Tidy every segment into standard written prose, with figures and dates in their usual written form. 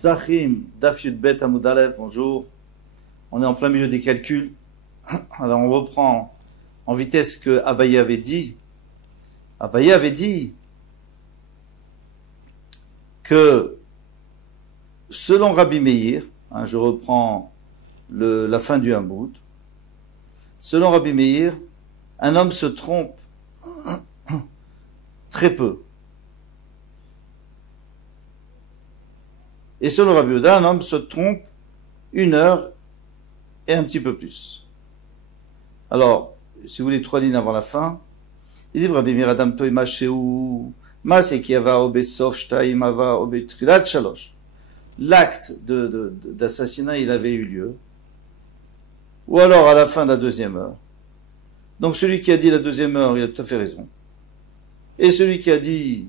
Psachim, Daf Yud Bet Amud Aleph, bonjour. On est en plein milieu des calculs. Alors on reprend en vitesse ce que Abaye avait dit. Abaye avait dit que selon Rabbi Meir, je reprends la fin du Hamoud, selon Rabbi Meir, un homme se trompe très peu. Et selon Rabbi Yehuda, un homme se trompe 1 heure et un petit peu plus. Alors, si vous voulez 3 lignes avant la fin, il dit Rabbi Meir Adam Toy Masheu Masé qui ava obesof shtaim ava obetrilat shalosh. L'acte d'assassinat, il avait eu lieu. Ou alors à la fin de la 2e heure. Donc celui qui a dit la 2e heure, il a tout à fait raison. Et celui qui a dit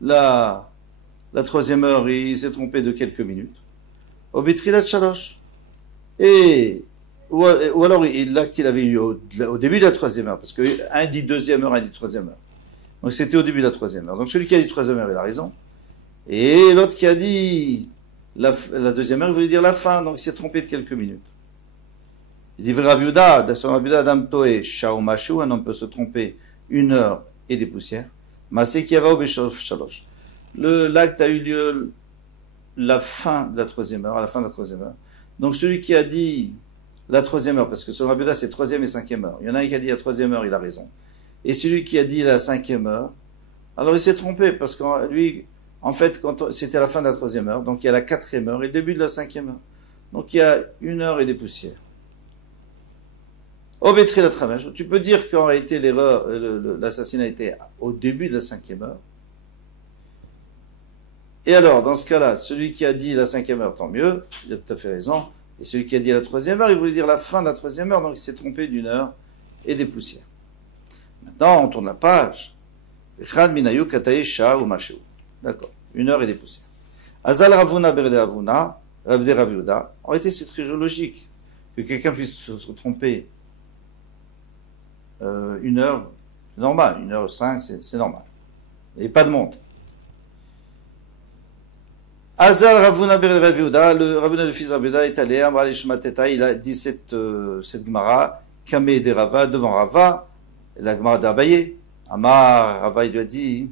la 3e heure, il s'est trompé de quelques minutes. Obetrilat shalosh. Ou alors l'acte, il avait eu au début de la 3e heure, parce que un dit 2e heure, un dit 3e heure. Donc c'était au début de la 3e heure. Donc celui qui a dit 3e heure, il a raison. Et l'autre qui a dit la 2e heure, il voulait dire la fin, donc il s'est trompé de quelques minutes. Il dit Rabbi Yehuda, selon Rabbi Yehuda, Adam Toé, Shao Mashu, un homme peut se tromper 1 heure et des poussières. Masé qui va au Beshof Shalosh. L'acte a eu lieu la fin de la 3e heure, à la fin de la 3e heure. Donc celui qui a dit la 3e heure, parce que selon Rabbi Yehuda, c'est 3e et 5e heure. Il y en a un qui a dit la 3e heure, il a raison. Et celui qui a dit la 5e heure, alors il s'est trompé, parce que lui, en fait, c'était la fin de la 3e heure, donc il y a la 4e heure et le début de la 5e heure. Donc il y a 1 heure et des poussières. Au Bétri la Tramèche, tu peux dire qu'en réalité l'erreur, l'assassinat était au début de la 5e heure. Et alors, dans ce cas-là, celui qui a dit la 5e heure, tant mieux, il a tout à fait raison. Et celui qui a dit la 3e heure, il voulait dire la fin de la 3e heure, donc il s'est trompé d'1 heure et des poussières. Maintenant, on tourne la page. D'accord. 1 heure et des poussières. Azal Ravuna Berde Ravuna, Ravde Raviuda. En réalité, c'est très logique que quelqu'un puisse se tromper 1 heure, c'est normal. 1 heure 5, c'est normal. Il n'y a pas de montre. Azal Ravuna Berde Raviuda, le Ravuna, le fils de Raviuda, est allé à Marishmateta, il a dit cette Gemara, Kameh de Rava, devant Rava, la Gemara d'Abaye. Amar, Rava, il lui a dit,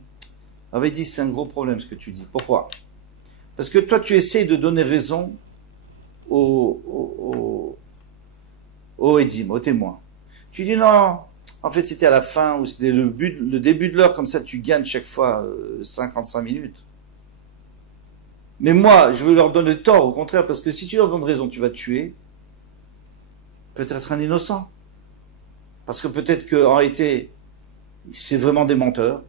Rava, il dit, c'est un gros problème ce que tu dis. Pourquoi? Parce que toi, tu essaies de donner raison aux édim, aux témoins. Tu dis non, en fait, c'était à la fin, ou c'était le début de l'heure, comme ça, tu gagnes chaque fois 55 minutes. Mais moi, je veux leur donner tort, au contraire, parce que si tu leur donnes raison, tu vas tuer peut-être un innocent. Parce que peut-être qu'en réalité, c'est vraiment des menteurs,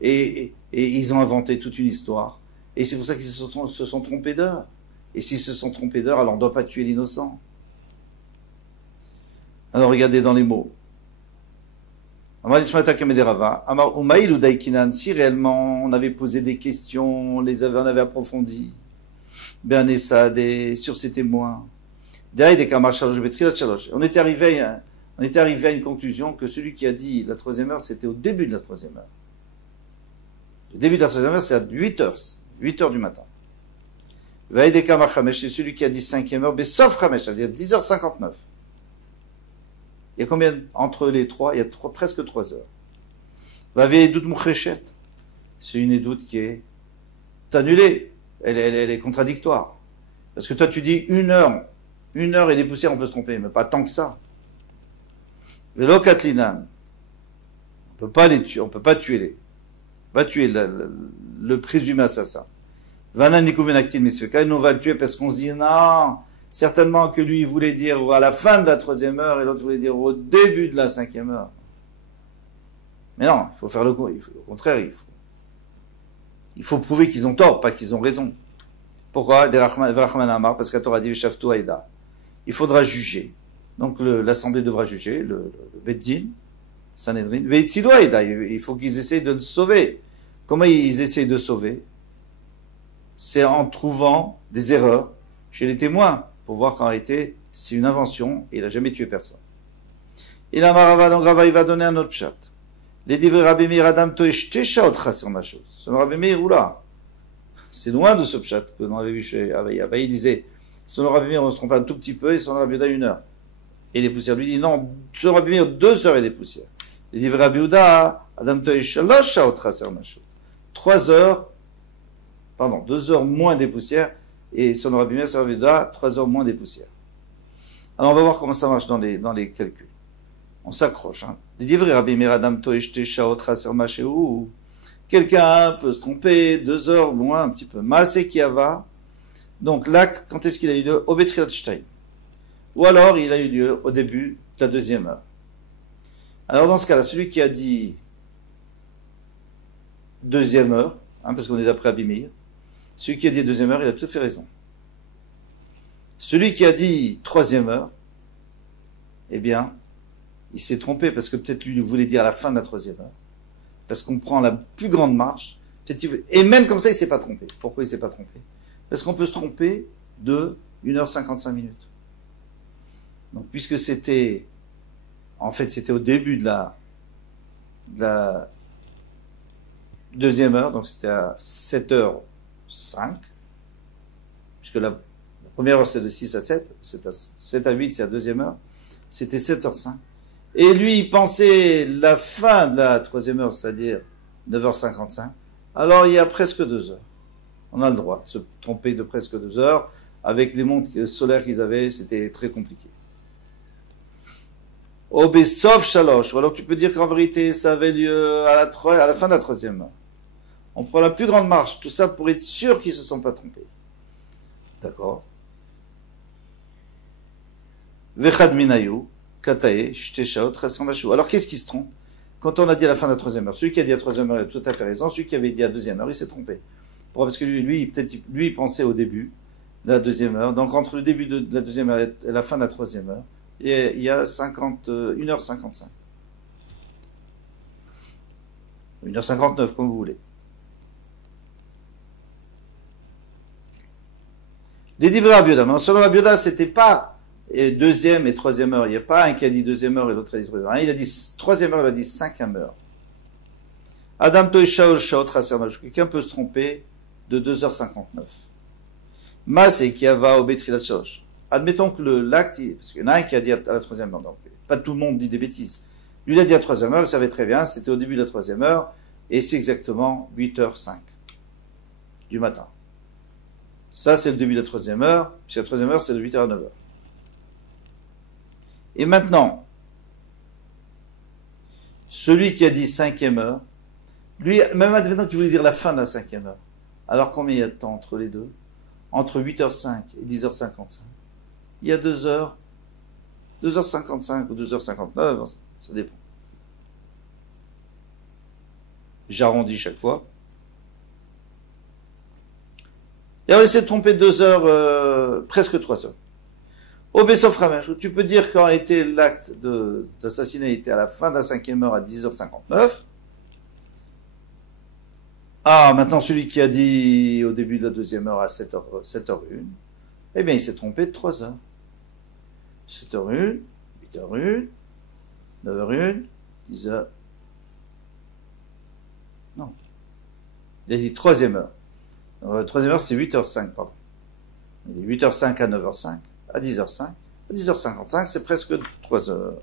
et ils ont inventé toute une histoire. Et c'est pour ça qu'ils se sont trompés d'heure. Et s'ils se sont trompés d'heure, alors on ne doit pas tuer l'innocent. Alors regardez dans les mots. Si réellement on avait posé des questions, on avait approfondi, sur ces témoins, on était arrivé à une conclusion que celui qui a dit la 3e heure, c'était au début de la 3e heure. Le début de la 3e heure, c'est à 8 heures du matin. C'est celui qui a dit 5e heure, sauf Khamesh, ça veut dire 10h59. Il y a combien entre les trois? Il y a presque 3 heures. C'est une édoute qui est annulée. Elle est contradictoire. Parce que toi, tu dis 1 heure et des poussières, on peut se tromper, mais pas tant que ça. Velo Katlinan. On peut pas les tuer, on peut pas tuer le présumé assassin. Vanan Nikuvenaktil Misfeka, nous on va le tuer parce qu'on se dit non, certainement que lui il voulait dire à la fin de la 3e heure et l'autre voulait dire au début de la 5e heure. Mais non, il faut faire au contraire, il faut prouver qu'ils ont tort, pas qu'ils ont raison. Pourquoi? Parce qu'à Torah dit Shavtu Aïda. Il faudra juger. Donc l'assemblée devra juger, le Beddin, Sanhedrin. Veitzilu Aïda, il faut qu'ils essayent de le sauver. Comment ils essayent de sauver? C'est en trouvant des erreurs chez les témoins, pour voir qu'en réalité, c'est une invention, et il n'a jamais tué personne. Il a Marava, donc Rava, il va donner un autre chat. Les divrei Rabbi Meir Adam Toesh Teshaot Chaser Mashos. Selon Rabbi Meir, oula, C'est loin de ce pshat que l'on avait vu chez Abaye. Abaye disait, selon Rabbi Meir, on se trompe un tout petit peu, et selon Rabbi Yehuda, 1 heure. Et les poussières lui dit, non, selon Rabbi Meir, 2 heures et des poussières. Il dit, Rabbi Yehuda, Adam Toy Shalosh Shaot Chaser Mashu. 3 heures, pardon, 2 heures moins des poussières, et selon Rabbi Meir, selon Rabbi Yehuda, 3 heures moins des poussières. Alors on va voir comment ça marche dans les calculs. On s'accroche, hein. Les livrets Rabbi Meir, Adam Toy Shaot Chaser Mashu. Quelqu'un peut se tromper, 2 heures moins, un petit peu. Maaseh Kiava. Donc l'acte, quand est-ce qu'il a eu lieu? Au Betrilat Shtayim. Ou alors il a eu lieu au début de la 2e heure. Alors dans ce cas-là, celui qui a dit 2e heure, hein, parce qu'on est d'après Rabbi Meir, celui qui a dit 2e heure, il a tout à fait raison. Celui qui a dit 3e heure, eh bien, il s'est trompé parce que peut-être lui voulait dire à la fin de la 3e heure. Parce qu'on prend la plus grande marche, et même comme ça, il ne s'est pas trompé. Pourquoi il ne s'est pas trompé? Parce qu'on peut se tromper de 1h55 minutes. Donc, puisque c'était, en fait, c'était au début de la 2e heure, donc c'était à 7h05, puisque la première heure c'est de 6 à 7, c'est à 7 à 8, c'est la 2e heure, c'était 7h05. Et lui, il pensait la fin de la 3e heure, c'est-à-dire 9h55. Alors, il y a presque 2 heures. On a le droit de se tromper de presque 2 heures. Avec les montres solaires qu'ils avaient, c'était très compliqué. Obesov Shalosh. Ou alors, tu peux dire qu'en vérité, ça avait lieu à la fin de la 3e heure. On prend la plus grande marche. Tout ça pour être sûr qu'ils ne se sont pas trompés. D'accord. Vechad Minayu. Alors, qu'est-ce qui se trompe? Quand on a dit à la fin de la 3e heure, celui qui a dit à la 3e heure, il a tout à fait raison. Celui qui avait dit à la 2e heure, il s'est trompé. Pourquoi? Parce que lui, peut-être, lui, il pensait au début de la 2e heure. Donc, entre le début de la 2e heure et la fin de la 3e heure, il y a 1h55. 1h59, comme vous voulez. Les livrets à Bioda. Mais selon la Bioda, c'était pas 2e et 3e heure. Il n'y a pas un qui a dit 2e heure et l'autre a dit 3e heure. Il a dit 3e heure, il a dit 5e heure. Adam Toishaol Shaot Chaser Mashu. Quelqu'un peut se tromper de 2h59. Maaseh Kiava au Betrilat Shalosh. Admettons que l'acte, parce qu'il y en a un qui a dit à la 3e heure, donc pas tout le monde dit des bêtises. Lui, il a dit à la 3e heure, il savait très bien, c'était au début de la 3e heure, et c'est exactement 8h05 du matin. Ça, c'est le début de la 3e heure, puisque la 3e heure, c'est de 8h à 9h. Et maintenant, celui qui a dit 5e heure, lui, même maintenant qu'il voulait dire la fin de la 5e heure, alors combien il y a de temps entre les deux? Entre 8h05 et 10h55. Il y a 2 heures, 2h55 ou 2h59, ça dépend. J'arrondis chaque fois. Et on essaie de tromper 2 heures, presque 3 heures. Au Bessof Ramesh, tu peux dire qu'en réalité l'acte d'assassinat était à la fin de la 5e heure à 10h59. Ah, maintenant celui qui a dit au début de la 2e heure à 7h01, eh bien il s'est trompé de 3 heures. 7h01, 8h01, 9h01, 10h. Non. Il a dit 3e heure. 3e heure c'est 8h05, pardon. Il dit 8h05 à 9h05. À 10h05, à 10h55, c'est presque 3 heures.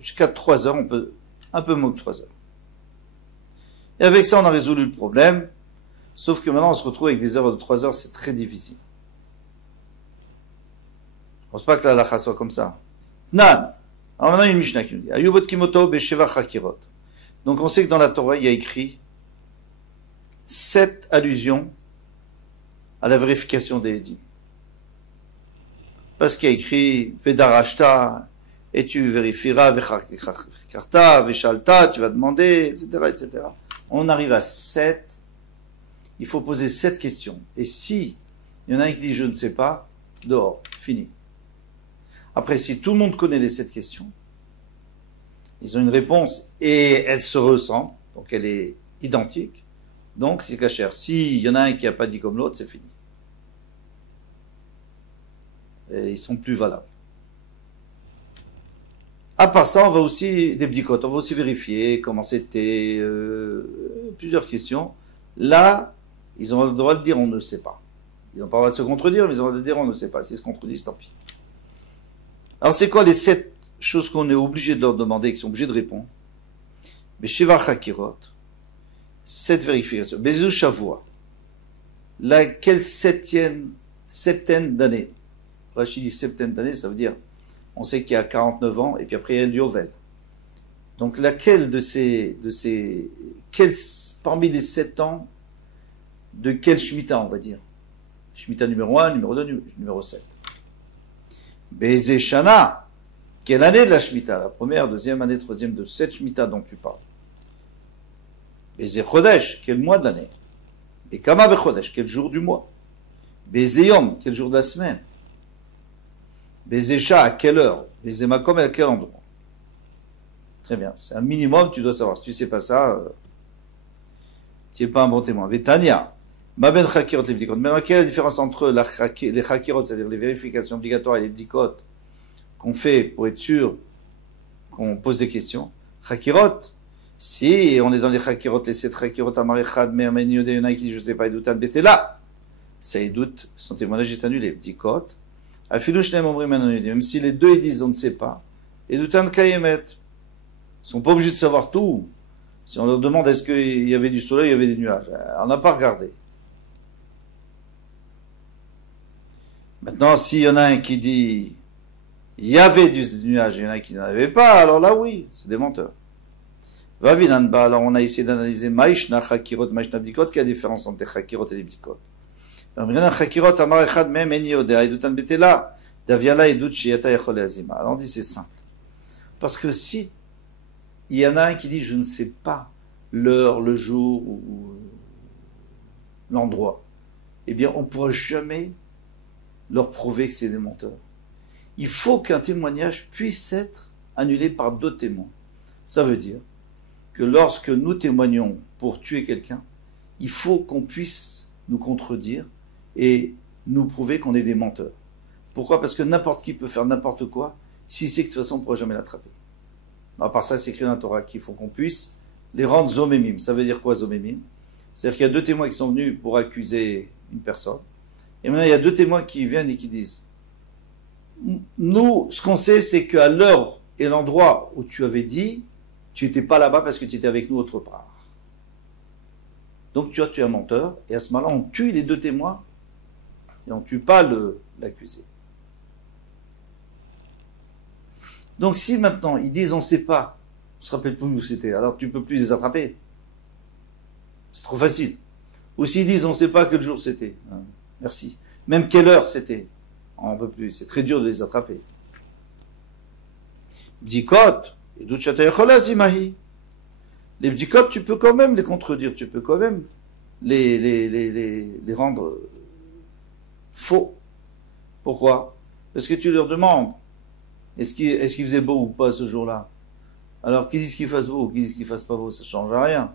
Jusqu'à 3 heures, on peut, un peu moins que 3 heures. Et avec ça, on a résolu le problème. Sauf que maintenant, on se retrouve avec des heures de 3 heures, c'est très difficile. Je pense pas que la halakha soit comme ça. Nan. Alors maintenant, il y a une Mishnah qui nous dit, Ayubot kimoto besheva chakirot. Donc on sait que dans la Torah, il y a écrit 7 allusions à la vérification des édits. Parce qu'il y a écrit Vedarashta, et tu vérifieras, Vechakarta, Veshalta, tu vas demander, etc., etc. On arrive à 7. Il faut poser 7 questions. Et si il y en a un qui dit je ne sais pas, dehors, fini. Après, si tout le monde connaît les 7 questions, ils ont une réponse et elle se ressemble, donc elle est identique. Donc, c'est cachère. S'il y en a un qui n'a pas dit comme l'autre, c'est fini. Et ils sont plus valables. À part ça, on va aussi, des bdicotes, on va aussi vérifier comment c'était, plusieurs questions. Là, ils ont le droit de dire on ne sait pas. Ils n'ont pas le droit de se contredire, mais ils ont le droit de dire on ne sait pas. S'ils se contredisent, tant pis. Alors, c'est quoi les 7 choses qu'on est obligé de leur demander, qu'ils sont obligés de répondre? Beshiva Chakirot, 7 vérifications. Bezou Shavua, laquelle septaine d'années? Rachid dit septaine d'années, ça veut dire, on sait qu'il y a 49 ans, et puis après il y a le Yovel. Donc laquelle parmi les 7 ans, de quel Shemitah on va dire? Shemitah numéro 1, numéro 2, numéro 7. Bezé Shana, quelle année de la Shemitah? La première, deuxième année, troisième, de cette Shemitah dont tu parles. Bezé Chodesh, quel mois de l'année? Bekama Bechodesh, quel jour du mois? Bezé Yom, quel jour de la semaine? Bezé Shah, à quelle heure? Bezé Makom, à quel endroit? Très bien, c'est un minimum, tu dois savoir. Si tu ne sais pas ça, tu n'es pas un bon témoin. Vetania, Maben Chakirot, les bdikot. Maintenant, quelle est la différence entre les Chakirot, c'est-à-dire les vérifications obligatoires, et les bdikot qu'on fait pour être sûr qu'on pose des questions? Chakirot, si on est dans les Chakirot, les 7 Chakirot, Amarechad, Me'amen Yodé, Yonai, qui je ne sais pas, Edoutan, Betela, ça y doute, son témoignage est annulé. Bdikot, Afilouch, Nem, Omri, Menon, Yodé, même si les deux ils disent on ne sait pas, Edoutan, Kayemet. Ils sont pas obligés de savoir tout. Si on leur demande est-ce qu'il y avait du soleil, il y avait des nuages, on n'a pas regardé. Maintenant, s'il y en a un qui dit il y avait du nuage, il y en a un qui n'en avait pas, alors là oui, c'est des menteurs. Vavinanba, alors on a essayé d'analyser Maïshna, Chakirot, Maïshna, Bdikot, quelle est la différence entre les Chakirot et les Bdikot? Chakirot, Amar Echad, Mem, Eniodea, Edoutan Betela, Daviala, Edut, Shiata, Echole, Azima. Alors on dit c'est simple. Parce que si il y en a un qui dit je ne sais pas l'heure, le jour ou l'endroit, eh bien on ne pourra jamais leur prouver que c'est des menteurs. Il faut qu'un témoignage puisse être annulé par d'autres témoins. Ça veut dire que lorsque nous témoignons pour tuer quelqu'un, il faut qu'on puisse nous contredire et nous prouver qu'on est des menteurs. Pourquoi? Parce que n'importe qui peut faire n'importe quoi, s'il sait que de toute façon on ne pourra jamais l'attraper. À part ça, c'est écrit dans la Torah qu'il faut qu'on puisse les rendre zomémim. Ça veut dire quoi, zomémim? C'est-à-dire qu'il y a 2 témoins qui sont venus pour accuser une personne. Et maintenant, il y a 2 témoins qui viennent et qui disent nous, ce qu'on sait, c'est qu'à l'heure et l'endroit où tu avais dit, tu n'étais pas là-bas parce que tu étais avec nous autre part. Donc, tu es un menteur. Et à ce moment-là, on tue les 2 témoins et on ne tue pas l'accusé. Donc si maintenant ils disent on ne sait pas, on ne se rappelle plus où c'était, alors tu ne peux plus les attraper. C'est trop facile. Ou s'ils disent on ne sait pas quel jour c'était, merci. Même quelle heure c'était, on ne peut plus, c'est très dur de les attraper. Bdikot, les bdikot, tu peux quand même les contredire, tu peux quand même les rendre faux. Pourquoi? Parce que tu leur demandes est-ce qu'il faisait beau ou pas ce jour-là? Alors, qu'ils disent qu'il fasse beau ou qu'ils disent qu'il fasse pas beau, ça ne change rien.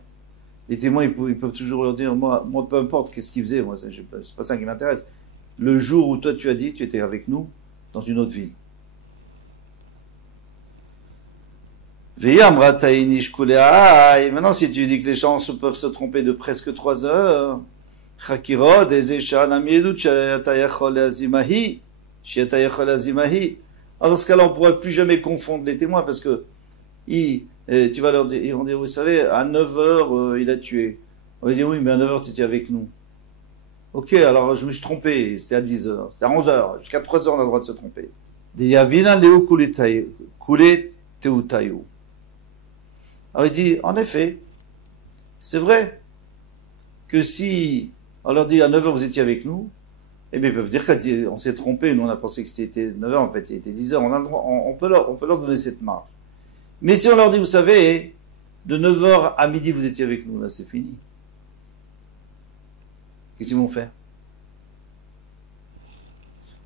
Les témoins, ils peuvent toujours leur dire, moi, peu importe qu'est-ce qu'il faisait, moi, c'est pas ça qui m'intéresse. Le jour où toi tu as dit, tu étais avec nous dans une autre ville. Et maintenant, si tu dis que les gens peuvent se tromper de presque 3 heures, alors dans ce cas-là, on ne pourra plus jamais confondre les témoins parce que tu vas leur dire, ils vont dire, vous savez, à 9 heures, il a tué. On va dire, oui, mais à 9 heures, tu étais avec nous. Ok, alors je me suis trompé, c'était à 10 heures, c'était à 11 heures, jusqu'à 3 heures, on a le droit de se tromper. Alors il dit, en effet, c'est vrai que si on leur dit à 9 heures, vous étiez avec nous, eh bien, ils peuvent dire qu'on s'est trompé, nous on a pensé que c'était 9 heures, en fait il était 10 heures, on peut leur donner cette marge. Mais si on leur dit, vous savez, de 9 heures à midi vous étiez avec nous, là c'est fini. Qu'est-ce qu'ils vont faire?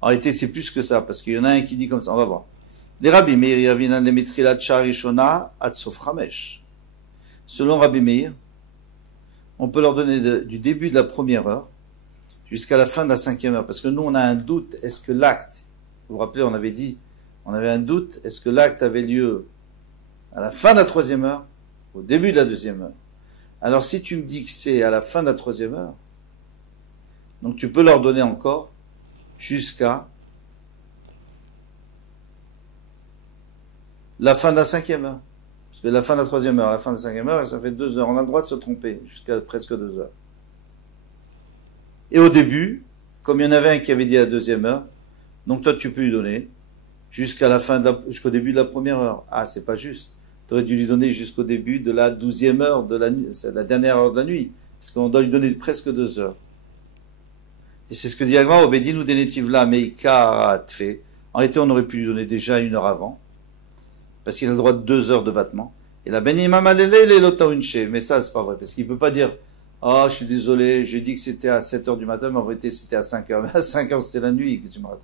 En réalité c'est plus que ça, parce qu'il y en a un qui dit comme ça, on va voir. Les Rabbi Meir, Yavinan le Mitrilat Charishona Atsof Ramesh. Selon Rabbi Meir, on peut leur donner du début de la première heure jusqu'à la fin de la 5e heure, parce que nous on a un doute, est-ce que l'acte, vous vous rappelez, on avait dit, on avait un doute, est-ce que l'acte avait lieu à la fin de la 3e heure, au début de la 2e heure? Alors si tu me dis que c'est à la fin de la troisième heure, donc tu peux leur donner encore jusqu'à la fin de la cinquième heure. Parce que la fin de la troisième heure, la fin de la cinquième heure, ça fait 2 heures. On a le droit de se tromper jusqu'à presque 2 heures. Et au début, comme il y en avait un qui avait dit à la deuxième heure, donc toi tu peux lui donner jusqu'à la fin jusqu'au début de la première heure. Ah, c'est pas juste. Tu aurais dû lui donner jusqu'au début de la 12e heure de la nuit, c'est la dernière heure de la nuit. Parce qu'on doit lui donner presque 2 heures. Et c'est ce que dit Agma, Obedin ou Denetivla, Meika fait. En réalité, on aurait pu lui donner déjà 1 heure avant. Parce qu'il a le droit de 2 heures de battement. Et la Ben Imam Alele, les Lotaunche. Mais ça, c'est pas vrai. Parce qu'il peut pas dire, oh, je suis désolé, j'ai dit que c'était à 7 heures du matin, mais en vérité, c'était à 5 heures. Mais à 5 heures, c'était la nuit que tu me racontes.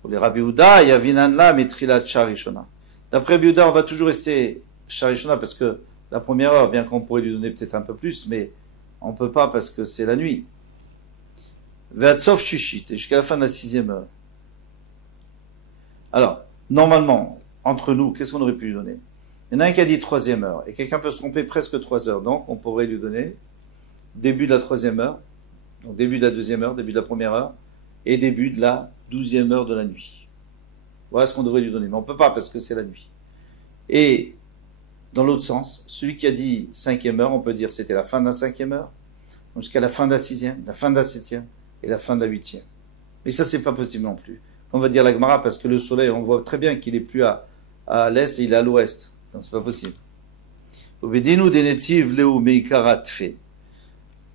Pour les Rabbi Houda, il y a Vinanla, Metrilat Charishona. D'après Rabbi Houda, on va toujours rester Charishona parce que la première heure, bien qu'on pourrait lui donner peut-être un peu plus, mais on peut pas parce que c'est la nuit. Ve'atzov Shishit, et jusqu'à la fin de la 6e heure. Alors, normalement, entre nous, qu'est-ce qu'on aurait pu lui donner? Il y en a un qui a dit 3e heure, et quelqu'un peut se tromper presque 3 heures, donc on pourrait lui donner début de la 3e heure, donc début de la 2e heure, début de la 1re heure, et début de la 12e heure de la nuit. Voilà ce qu'on devrait lui donner, mais on peut pas parce que c'est la nuit. Et, dans l'autre sens, celui qui a dit 5e heure, on peut dire c'était la fin de la 5e heure, jusqu'à la fin de la 6e, la fin de la 7e, et la fin de la 8e. Mais ça, c'est pas possible non plus. On va dire la Gemara parce que le soleil, on voit très bien qu'il est plus à l'est et il est à l'ouest. Donc c'est pas possible. Obedinu denetiv leu meikarat fait.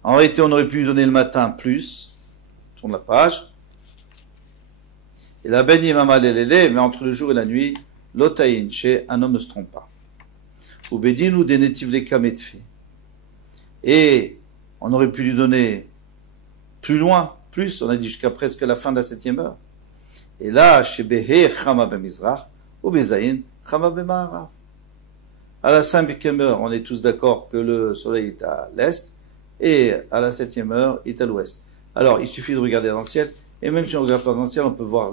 En réalité, on aurait pu lui donner le matin plus. Tourne la page. Et la ben imama lelele, mais entre le jour et la nuit, lotaïn, chez un homme ne se trompe pas. Obedinu denetiv le kamet fait. Et on aurait pu lui donner plus loin, plus, on a dit jusqu'à presque la fin de la 7e heure. Et là, chez Behe Chama Bemizrach, ou Bezaïn Chama Bemaharav. À la 5e heure, on est tous d'accord que le soleil est à l'est, et à la 7e heure, il est à l'ouest. Alors, il suffit de regarder dans le ciel, et même si on regarde pas dans le ciel, on peut voir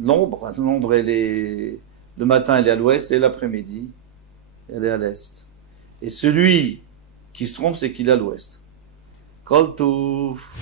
l'ombre. L'ombre, le matin, elle est à l'ouest, et l'après-midi, elle est à l'est. Et celui qui se trompe, c'est qu'il est à l'ouest. Kol Touf.